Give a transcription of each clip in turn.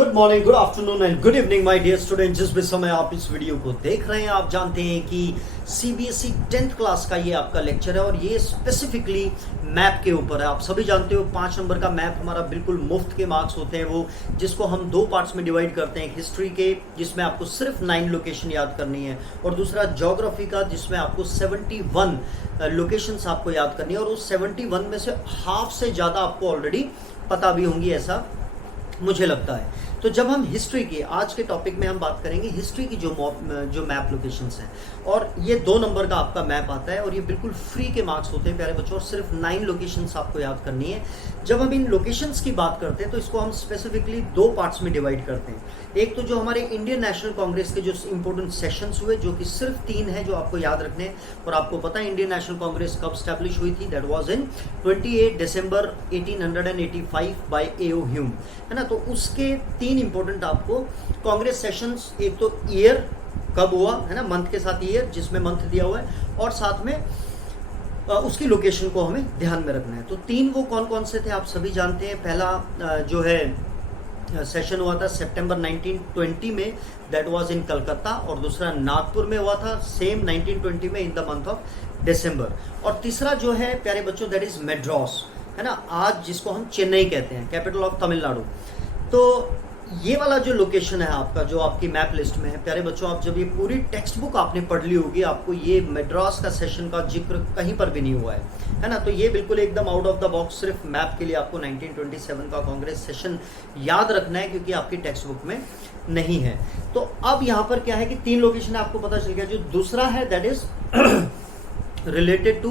Good morning, good afternoon and good evening my dear student. जिस भी समय आप इस वीडियो को देख रहे हैं, आप जानते हैं कि सीबीएसई 10th क्लास का ये आपका लेक्चर है और ये स्पेसिफिकली मैप के ऊपर है। आप सभी जानते हो 5 नंबर का मैप हमारा बिल्कुल मुफ्त के मार्क्स होते हैं, वो जिसको हम 2 पार्ट्स में डिवाइड करते हैं। हिस्ट्री के जिसमें आपको सिर्फ 9 लोकेशन याद करनी है और दूसरा ज्योग्राफी का जिसमें आपको 71 लोकेशंस आपको याद करनी है और उस 71 में से हाफ से ज़्यादा आपको ऑलरेडी पता भी होंगी, ऐसा मुझे लगता है। तो जब हम हिस्ट्री की आज के टॉपिक में हम बात करेंगे हिस्ट्री की जो मैप लोकेशंस हैं, और ये 2 नंबर का आपका मैप आता है और ये बिल्कुल फ्री के मार्क्स होते हैं प्यारे बच्चों, और सिर्फ 9 लोकेशंस आपको याद करनी है। जब हम इन लोकेशंस की बात करते हैं तो इसको हम स्पेसिफिकली 2 पार्ट्स में डिवाइड करते हैं। एक तो जो हमारे इंडियन नेशनल कांग्रेस के जो इंपॉर्टेंट सेशंस हुए, जो कि सिर्फ 3 है जो आपको याद रखने हैं, और आपको पता है इंडियन नेशनल कांग्रेस कब स्टैब्लिश हुई थी। That was in 28 December 1885 by A O. Hume, है ना। तो उसके 3 इंपॉर्टेंट आपको कांग्रेस सेशंस, एक तो ईयर कब हुआ, है ना, मंथ के साथ ईयर जिसमें मंथ दिया हुआ है, और साथ में उसकी लोकेशन को हमें ध्यान में रखना है। तो 3 वो कौन कौन से थे आप सभी जानते हैं। पहला जो है सेशन हुआ था सितंबर 1920 में, दैट वाज इन कलकत्ता, और दूसरा नागपुर में हुआ था सेम 1920 में in the month of December, और तीसरा जो है प्यारे बच्चों दैट इज मेड्रास, है ना, आज जिसको हम चेन्नई कहते हैं, कैपिटल ऑफ तमिलनाडु। तो ये वाला जो लोकेशन है आपका, जो आपकी मैप लिस्ट में है प्यारे बच्चों, आप जब ये पूरी टेक्स्ट बुक आपने पढ़ ली होगी, आपको ये मेड्रास का सेशन का जिक्र कहीं पर भी नहीं हुआ है ना। तो ये बिल्कुल एकदम आउट ऑफ द बॉक्स सिर्फ मैप के लिए आपको 1927 का कांग्रेस सेशन याद रखना है, क्योंकि आपकी टेक्स्ट बुक में नहीं है। तो अब यहाँ पर क्या है कि 3 लोकेशन आपको पता चल गया। जो दूसरा है that is related to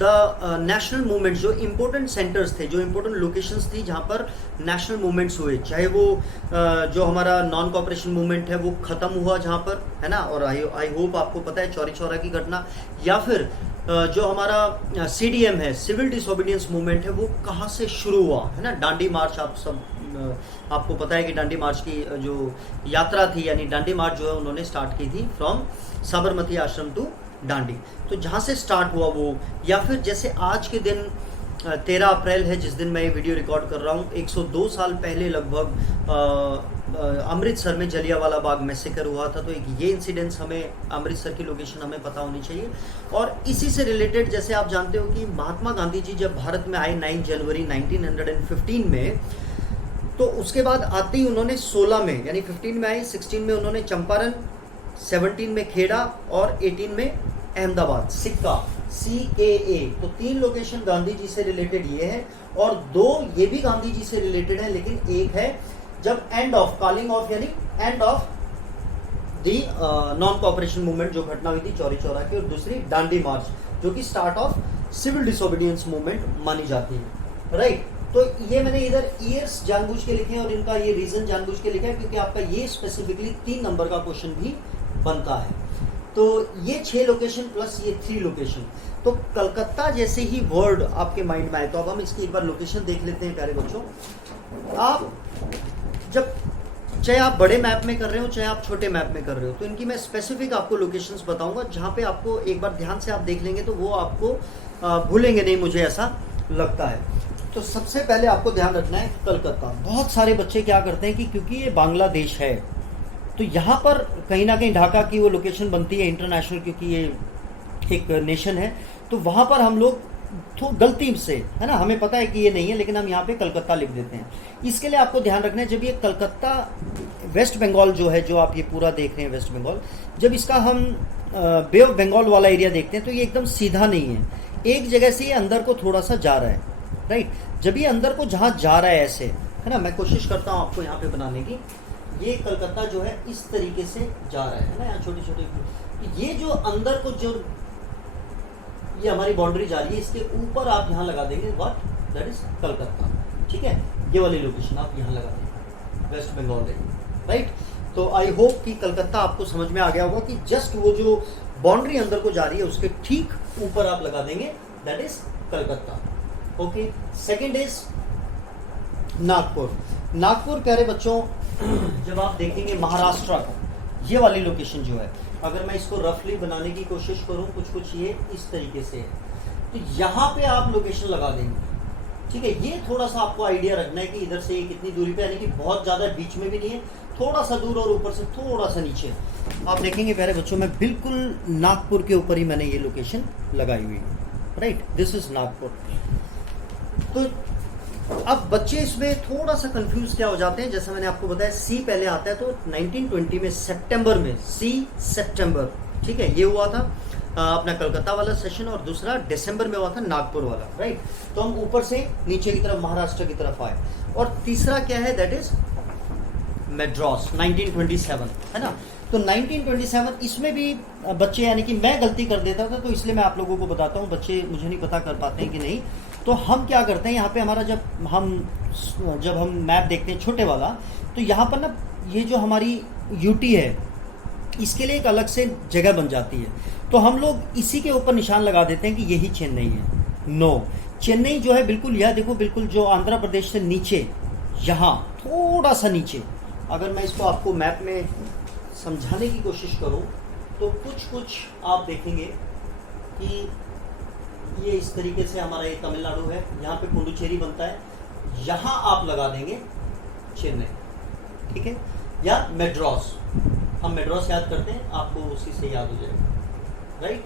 the national movement, जो इम्पोर्टेंट सेंटर्स थे, जो इम्पोर्टेंट लोकेशंस थी जहाँ पर नेशनल मूवमेंट्स हुए, चाहे वो जो हमारा नॉन कॉपरेशन मूवमेंट है वो ख़त्म हुआ जहाँ पर, है ना, और आई होप आपको पता है चौरी चौरा की घटना, या फिर जो हमारा सीडीएम है, सिविल डिसोबीडियंस मूवमेंट है, वो कहाँ से शुरू हुआ, है ना। डांडी मार्च, आप सब आपको पता है कि डांडी मार्च की जो यात्रा थी, यानी डांडी मार्च जो है उन्होंने स्टार्ट की थी फ्रॉम साबरमती आश्रम टू डांडी, तो जहाँ से स्टार्ट हुआ वो, या फिर जैसे आज के दिन 13 अप्रैल है जिस दिन मैं ये वीडियो रिकॉर्ड कर रहा हूँ, 102 साल पहले लगभग अमृतसर में जलियांवाला बाग मैसेकर हुआ था। तो एक ये इंसिडेंट्स हमें, अमृतसर की लोकेशन हमें पता होनी चाहिए। और इसी से रिलेटेड जैसे आप जानते हो कि महात्मा गांधी जी जब भारत में आए 9 जनवरी 1915 में, तो उसके बाद आते ही उन्होंने 16 में यानी 15 में आए, 16 में उन्होंने चंपारण, 17 में खेड़ा और 18 में अहमदाबाद, सिक्का, CAA। तो 3 लोकेशन गांधी जी से रिलेटेड ये है, और 2 ये भी गांधी जी से रिलेटेड है, लेकिन एक है जब एंड ऑफ कॉलिंग ऑफ यानी end of the non cooperation movement जो घटना हुई थी चौरी चौरा की, और दूसरी डांडी मार्च जो कि start of civil disobedience movement मानी जाती है, राइट। तो ये मैंने इधर ईयर्स जानबूझ के लिखे हैं और इनका ये रीजन जानबूझ के लिखा है, क्योंकि आपका ये स्पेसिफिकली 3 नंबर का क्वेश्चन भी बनता है। तो ये 6 लोकेशन प्लस ये 3 लोकेशन, तो कलकत्ता जैसे ही वर्ड आपके माइंड में आए, तो अब हम इसकी एक बार लोकेशन देख लेते हैं प्यारे बच्चों। आप जब चाहे आप बड़े मैप में कर रहे हो चाहे आप छोटे मैप में कर रहे हो, तो इनकी मैं स्पेसिफिक आपको लोकेशंस बताऊंगा, जहां पे आपको एक बार ध्यान से आप देख लेंगे तो वो आपको भूलेंगे नहीं, मुझे ऐसा लगता है। तो सबसे पहले आपको ध्यान रखना है कलकत्ता। बहुत सारे बच्चे क्या करते हैं कि क्योंकि ये बांग्लादेश है, तो यहाँ पर कहीं ना कहीं ढाका की वो लोकेशन बनती है इंटरनेशनल, क्योंकि ये एक नेशन है, तो वहाँ पर हम लोग तो गलती से, है ना, हमें पता है कि ये नहीं है, लेकिन हम यहाँ पे कलकत्ता लिख देते हैं। इसके लिए आपको ध्यान रखना है, जब ये कलकत्ता वेस्ट बंगाल जो है, जो आप ये पूरा देख रहे हैं वेस्ट बंगाल, जब इसका हम बे ऑफ बंगाल वाला एरिया देखते हैं तो ये एकदम सीधा नहीं है, एक जगह से ये अंदर को थोड़ा सा जा रहा है, राइट। जब ये अंदर को जहाँ जा रहा है ऐसे, है ना, मैं कोशिश करता हूँ आपको यहाँ पे बनाने की, ये कलकत्ता जो है इस तरीके से जा रहा है ना, यहाँ छोटी छोटी, ये जो अंदर को जो ये हमारी बाउंड्री जा रही है, इसके ऊपर आप यहाँ लगा देंगे व्हाट, दैट इज कलकत्ता, ठीक है। ये वाली लोकेशन आप यहाँ लगा देंगे, वेस्ट बंगाल है, राइट। तो आई होप कि कलकत्ता आपको समझ में आ गया होगा कि जस्ट वो जो बाउंड्री अंदर को जा रही है उसके ठीक ऊपर आप लगा देंगे, that is Calcutta, okay. Second is Nagpur. Nagpur प्यारे बच्चों, जब आप देखेंगे महाराष्ट्र का ये वाली लोकेशन जो है, अगर मैं इसको रफली बनाने की कोशिश करूं, कुछ कुछ ये इस तरीके से है, तो यहाँ पे आप लोकेशन लगा देंगे, ठीक है, ये थोड़ा सा आपको आइडिया रखना है कि इधर से ये कितनी दूरी पे, यानी कि बहुत ज़्यादा बीच में भी नहीं है, थोड़ा सा दूर और ऊपर से थोड़ा सा नीचे। आप देखेंगे प्यारे बच्चों में बिल्कुल नागपुर के ऊपर ही मैंने ये लोकेशन लगाई हुई है, राइट, दिस इज नागपुर। तो अब बच्चे इसमें थोड़ा सा कंफ्यूज क्या हो जाते हैं, जैसा मैंने आपको बताया सी पहले आता है, तो 1920 में सितंबर में, सी सितंबर, ठीक है, ये हुआ था अपना कलकत्ता वाला सेशन, और दूसरा दिसंबर में हुआ था नागपुर वाला, राइट। तो हम ऊपर से नीचे की तरफ महाराष्ट्र की तरफ आए, और तीसरा क्या है, दैट इज मेड्रास 1927, है ना। तो 1927 इसमें भी बच्चे, यानी कि मैं गलती कर देता था, तो इसलिए मैं आप लोगों को बताता हूँ, बच्चे मुझे नहीं पता कर पाते हैं कि नहीं। तो हम क्या करते हैं यहाँ पे, हमारा जब हम मैप देखते हैं छोटे वाला, तो यहाँ पर ना ये जो हमारी यूटी है, इसके लिए एक अलग से जगह बन जाती है, तो हम लोग इसी के ऊपर निशान लगा देते हैं कि यही चेन्नई है। नो, चेन्नई जो है बिल्कुल, यह देखो, बिल्कुल जो आंध्र प्रदेश से नीचे, यहाँ थोड़ा सा नीचे, अगर मैं इसको आपको मैप में समझाने की कोशिश करूं, तो कुछ आप देखेंगे कि ये इस तरीके से हमारा ये तमिलनाडु है, यहाँ पे पुडुचेरी बनता है, यहाँ आप लगा देंगे चेन्नई, ठीक है, या मेड्रास। हम मेड्रास याद करते हैं, आपको उसी से याद हो जाएगा, राइट।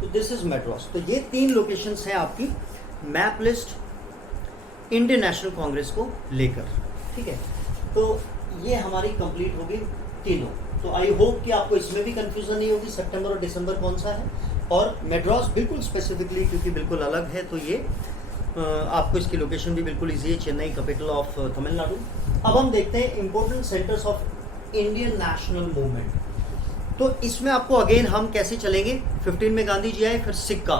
तो दिस इज मेड्रास। तो ये 3 लोकेशंस हैं आपकी map list Indian national Congress को लेकर, ठीक है। तो ये हमारी कंप्लीट होगी तीनों। तो आई होप कि आपको इसमें भी कंफ्यूजन नहीं होगी, सितंबर और दिसंबर कौन सा है, और मेड्रास बिल्कुल स्पेसिफिकली क्योंकि बिल्कुल अलग है, तो ये आपको इसकी लोकेशन भी बिल्कुल ईजी है, चेन्नई कैपिटल ऑफ तमिलनाडु। अब हम देखते हैं important centres of Indian national movement. तो इसमें आपको अगेन हम कैसे चलेंगे, 15 में गांधी जी आए, फिर सिक्का,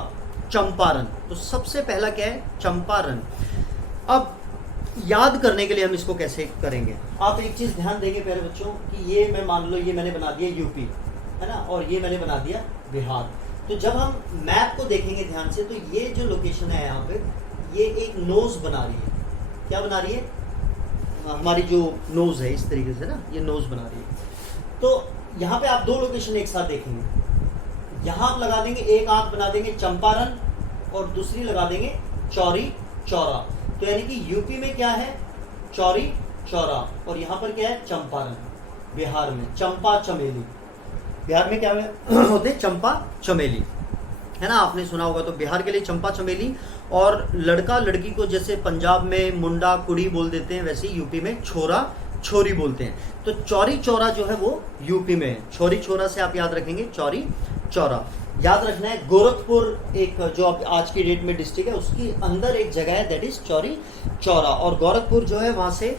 चंपारण। तो सबसे पहला क्या है, चंपारण। अब याद करने के लिए हम इसको कैसे करेंगे, आप एक चीज ध्यान देंगे प्यारे बच्चों कि ये मैं मान लो, ये मैंने बना दिया यूपी, है ना, और ये मैंने बना दिया बिहार। तो जब हम मैप को देखेंगे ध्यान से, तो ये जो लोकेशन है यहाँ पे, ये एक नोज बना रही है। क्या बना रही है, हमारी जो नोज है इस तरीके से ना, ये नोज बना रही है। तो यहाँ पे आप 2 लोकेशन एक साथ देखेंगे, यहाँ आप लगा देंगे, एक आंख बना देंगे चंपारण, और दूसरी लगा देंगे चौरी चौरा। तो यानी कि यूपी में क्या है, चौरी चौरा, और यहाँ पर क्या है, चंपारण। बिहार में चंपा चमेली, बिहार में क्या होते हैं, चंपा चमेली, है ना, आपने सुना होगा। तो बिहार के लिए चंपा चमेली, और लड़का लड़की को जैसे पंजाब में मुंडा कुड़ी बोल देते हैं, वैसे ही यूपी में छोरा छोरी बोलते हैं। तो चौरी चौरा जो है वो यूपी में है, छोरी चौरा से आप याद रखेंगे चौरी चौरा। याद रखना है गोरखपुर एक जो आज की डेट में डिस्ट्रिक्ट है, उसकी अंदर एक जगह है, दैट इज चौरी चौरा। और गोरखपुर जो है, वहां से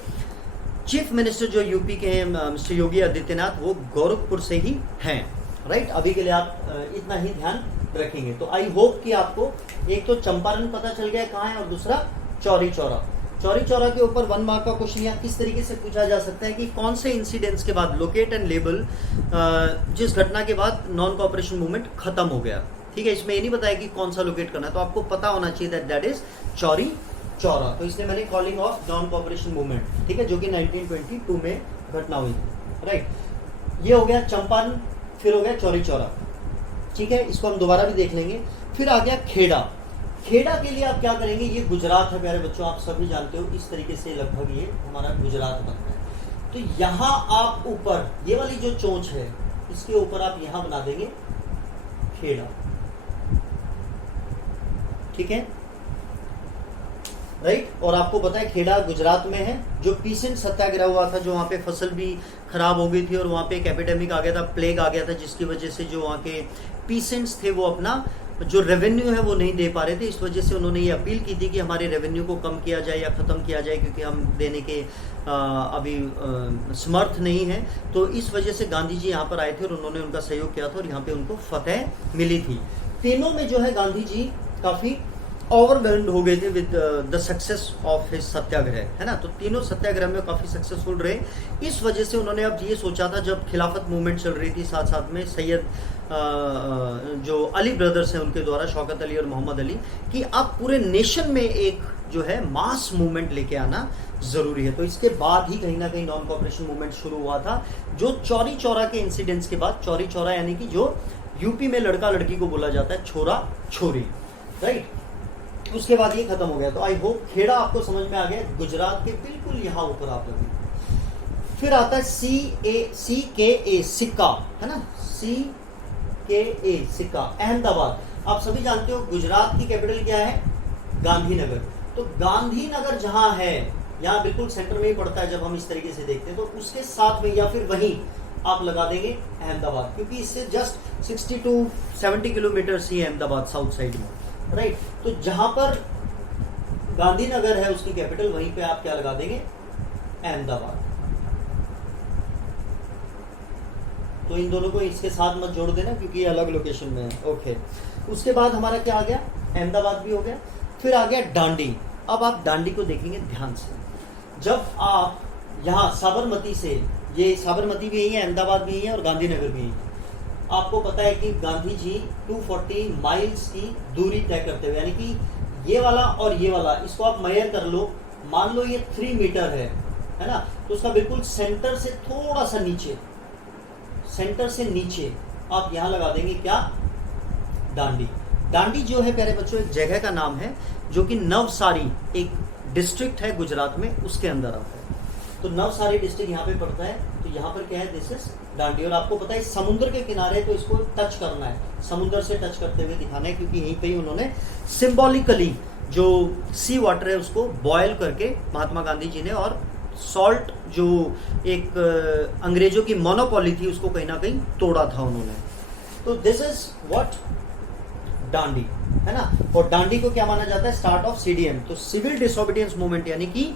चीफ मिनिस्टर जो यूपी के हैं मिस्टर योगी आदित्यनाथ, वो गोरखपुर से ही हैं, राइट। अभी के लिए आप इतना ही ध्यान रखेंगे। तो आई होप कि आपको एक तो चंपारण पता चल गया कहाँ है, और दूसरा चौरी चौरा। चौरी चौरा के ऊपर 1 मार्क का क्वेश्चन यहाँ किस तरीके से पूछा जा सकता है कि कौन से इंसिडेंट्स के बाद, लोकेट एंड लेबल, जिस घटना के बाद नॉन कॉपरेशन मूवमेंट खत्म हो गया, ठीक है। इसमें ये नहीं बताया कि कौन सा लोकेट करना है, तो आपको पता होना चाहिए दैट इज चौरी चौरा। तो इसलिए मैंने calling of non cooperation movement, ठीक है, जो कि 1922 में घटना हुई थी, राइट। ये हो गया चंपारण, फिर हो गया चौरी चौरा, ठीक है। इसको हम दोबारा भी देख लेंगे। फिर आ गया खेड़ा। खेड़ा के लिए आप क्या करेंगे, ये गुजरात है प्यारे बच्चों, आप सभी जानते हो, इस तरीके से लगभग ये हमारा गुजरात बनता है। तो यहाँ आप ऊपर, ये वाली जो चोंच है, इसके ऊपर आप यहाँ बना देंगे खेड़ा, ठीक है, राइट। और आपको पता है खेड़ा गुजरात में है, जो पीसेंट सत्याग्रह हुआ था, जो वहाँ पे फसल भी खराब हो गई थी, और वहाँ पे एक एपिडेमिक आ गया था, प्लेग आ गया था, जिसकी वजह से जो वहाँ के पीसेंट्स थे वो अपना जो रेवेन्यू है वो नहीं दे पा रहे थे। इस वजह से उन्होंने ये अपील की थी कि हमारे रेवेन्यू को कम किया जाए या ख़त्म किया जाए, क्योंकि हम देने के अभी समर्थ नहीं है। तो इस वजह से गांधी जी यहाँ पर आए थे और उन्होंने उनका सहयोग किया था, और यहाँ पे उनको फतेह मिली थी। तीनों में जो है गांधी जी काफ़ी ओवरवेल्म्ड हो गए थे with the success of his satyagraha, है ना। तो तीनों सत्याग्रह में काफ़ी सक्सेसफुल रहे। इस वजह से उन्होंने अब ये सोचा था, जब खिलाफत मूवमेंट चल रही थी, साथ साथ में सैयद जो अली ब्रदर्स हैं उनके द्वारा, शौकत अली और मोहम्मद अली, कि अब पूरे नेशन में एक जो है मास मूवमेंट लेके आना ज़रूरी है। तो इसके बाद ही कहीं ना कहीं नॉन कॉपरेशन मूवमेंट शुरू हुआ था, जो चौरी चौरा के इंसिडेंट्स के बाद। चौरी चौरा यानी कि जो यूपी में लड़का लड़की को बोला जाता है छोरा छोरी, राइट। उसके बाद ये खत्म हो गया। तो आई होप खेड़ा आपको समझ में आ गया, गुजरात के बिल्कुल यहाँ ऊपर आप लगे। फिर आता है सी के ए सिक्का, है ना, सी के ए सिक्का, अहमदाबाद। आप सभी जानते हो गुजरात की कैपिटल क्या है, गांधीनगर। तो गांधीनगर जहां है, यहाँ बिल्कुल सेंटर में ही पड़ता है जब हम इस तरीके से देखते हैं, तो उसके साथ में या फिर वहीं आप लगा देंगे अहमदाबाद, क्योंकि इससे जस्ट 60 to 70 किलोमीटर ही है अहमदाबाद साउथ साइड में, राइट। तो जहां पर गांधीनगर है उसकी कैपिटल, वहीं पे आप क्या लगा देंगे, अहमदाबाद। तो इन दोनों को इसके साथ मत जोड़ देना क्योंकि ये अलग लोकेशन में है, ओके। उसके बाद हमारा क्या आ गया, अहमदाबाद भी हो गया। फिर आ गया दांडी। अब आप दांडी को देखेंगे ध्यान से, जब आप यहाँ साबरमती से, ये साबरमती भी यही है, अहमदाबाद भी यही है और गांधीनगर भी यही है। आपको पता है कि गांधी जी 240 माइल्स की दूरी तय करते हुए, यानी कि ये वाला और ये वाला, इसको आप मेजर कर लो, मान लो ये 3 मीटर है ना, तो उसका बिल्कुल सेंटर से थोड़ा सा नीचे, सेंटर से नीचे आप यहाँ लगा देंगे क्या, दांडी। दांडी जो है प्यारे बच्चों एक जगह का नाम है जो कि नवसारी एक डिस्ट्रिक्ट है गुजरात में, उसके अंदर आता है। तो नवसारी डिस्ट्रिक्ट यहाँ पे पड़ता है, तो यहाँ पर क्या है, दिस इज दांडी। और आपको पता है समुद्र के किनारे, तो इसको टच करना है, समुद्र से टच करते हुए दिखाना है, क्योंकि यहीं पे ही उन्होंने सिंबॉलिकली जो सी वाटर है उसको बॉयल करके महात्मा गांधी जी ने, और सॉल्ट जो एक अंग्रेजों की मोनोपोली थी उसको कहीं ना कहीं तोड़ा था उन्होंने। तो दिस इज व्हाट, दांडी, है ना। और दांडी को क्या माना जाता है, स्टार्ट ऑफ सीडीएम। तो सिविल डिसोबीडियंस मूवमेंट, यानी कि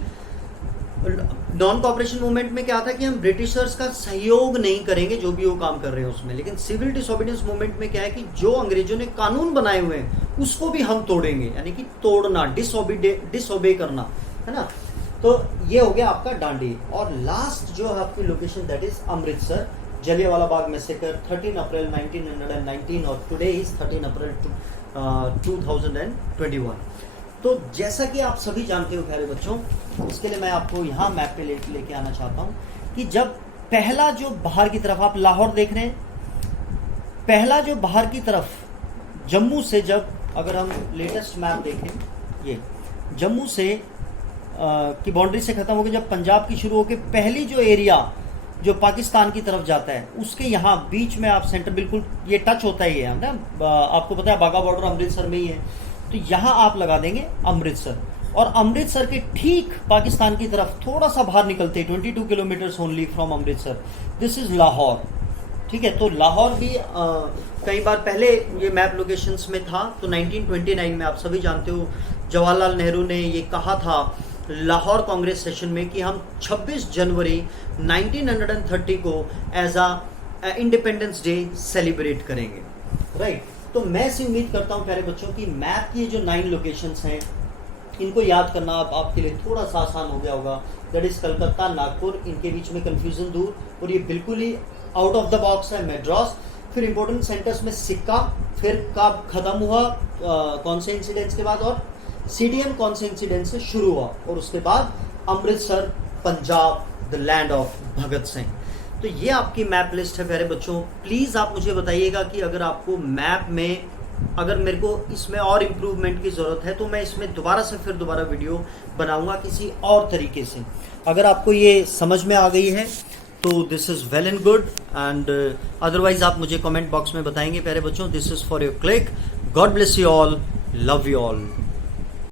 नॉन कॉपरेशन मूवमेंट में क्या था कि हम ब्रिटिशर्स का सहयोग नहीं करेंगे जो भी वो काम कर रहे हैं उसमें, लेकिन सिविल डिसोबीडियंस मूवमेंट में क्या है कि जो अंग्रेजों ने कानून बनाए हुए हैं उसको भी हम तोड़ेंगे, यानी कि तोड़ना, डिसोबे करना, है ना। तो ये हो गया आपका दांडी। और लास्ट जो है आपकी location, that is Amritsar. Jallianwala Bagh massacre 13 अप्रैल 1919 और टुडे इज 13 अप्रैल 2021। तो जैसा कि आप सभी जानते हो प्यारे बच्चों, इसके लिए मैं आपको यहाँ मैप पे लेके आना चाहता हूँ कि जब पहला जो बाहर की तरफ, आप लाहौर देख रहे हैं, पहला जो बाहर की तरफ जम्मू से, जब अगर हम लेटेस्ट मैप देखें, ये जम्मू से की बाउंड्री से खत्म होकर जब पंजाब की शुरू होकर पहली जो एरिया जो पाकिस्तान की तरफ जाता है, उसके यहाँ बीच में आप सेंटर, बिल्कुल ये टच होता ही है ना, आपको पता है बाघा बॉर्डर अमृतसर में ही है, तो यहाँ आप लगा देंगे अमृतसर। और अमृतसर के ठीक पाकिस्तान की तरफ थोड़ा सा बाहर निकलते 22 kilometres only from Amritsar, this is Lahore, ठीक है। तो लाहौर भी कई बार पहले ये मैप लोकेशंस में था। तो 1929 में आप सभी जानते हो जवाहरलाल नेहरू ने ये कहा था लाहौर कांग्रेस सेशन में कि हम 26 जनवरी 1930 को as a independence day celebrate करेंगे, राइट। तो मैं इसे उम्मीद करता हूँ प्यारे बच्चों की मैप की जो 9 लोकेशंस हैं इनको याद करना अब आपके लिए थोड़ा सा आसान हो गया होगा। दैट इज कलकत्ता, नागपुर, इनके बीच में कंफ्यूजन दूर, और ये बिल्कुल ही आउट ऑफ द बॉक्स है मद्रास। फिर इंपॉर्टेंट सेंटर्स में सिक्का, फिर कब खत्म हुआ, कौन से इंसिडेंट्स के बाद, और सीडीएम कौन से इंसिडेंट से शुरू हुआ, और उसके बाद Amritsar, Punjab, the land of Bhagat Singh. तो ये आपकी मैप लिस्ट है प्यारे बच्चों। प्लीज़ आप मुझे बताइएगा कि अगर आपको मैप में, अगर मेरे को इसमें और इम्प्रूवमेंट की ज़रूरत है तो मैं इसमें दोबारा वीडियो बनाऊंगा किसी और तरीके से। अगर आपको ये समझ में आ गई है तो this is well and good, and otherwise आप मुझे कमेंट बॉक्स में बताएंगे प्यारे बच्चों। This is for your click. God bless you all, love you all.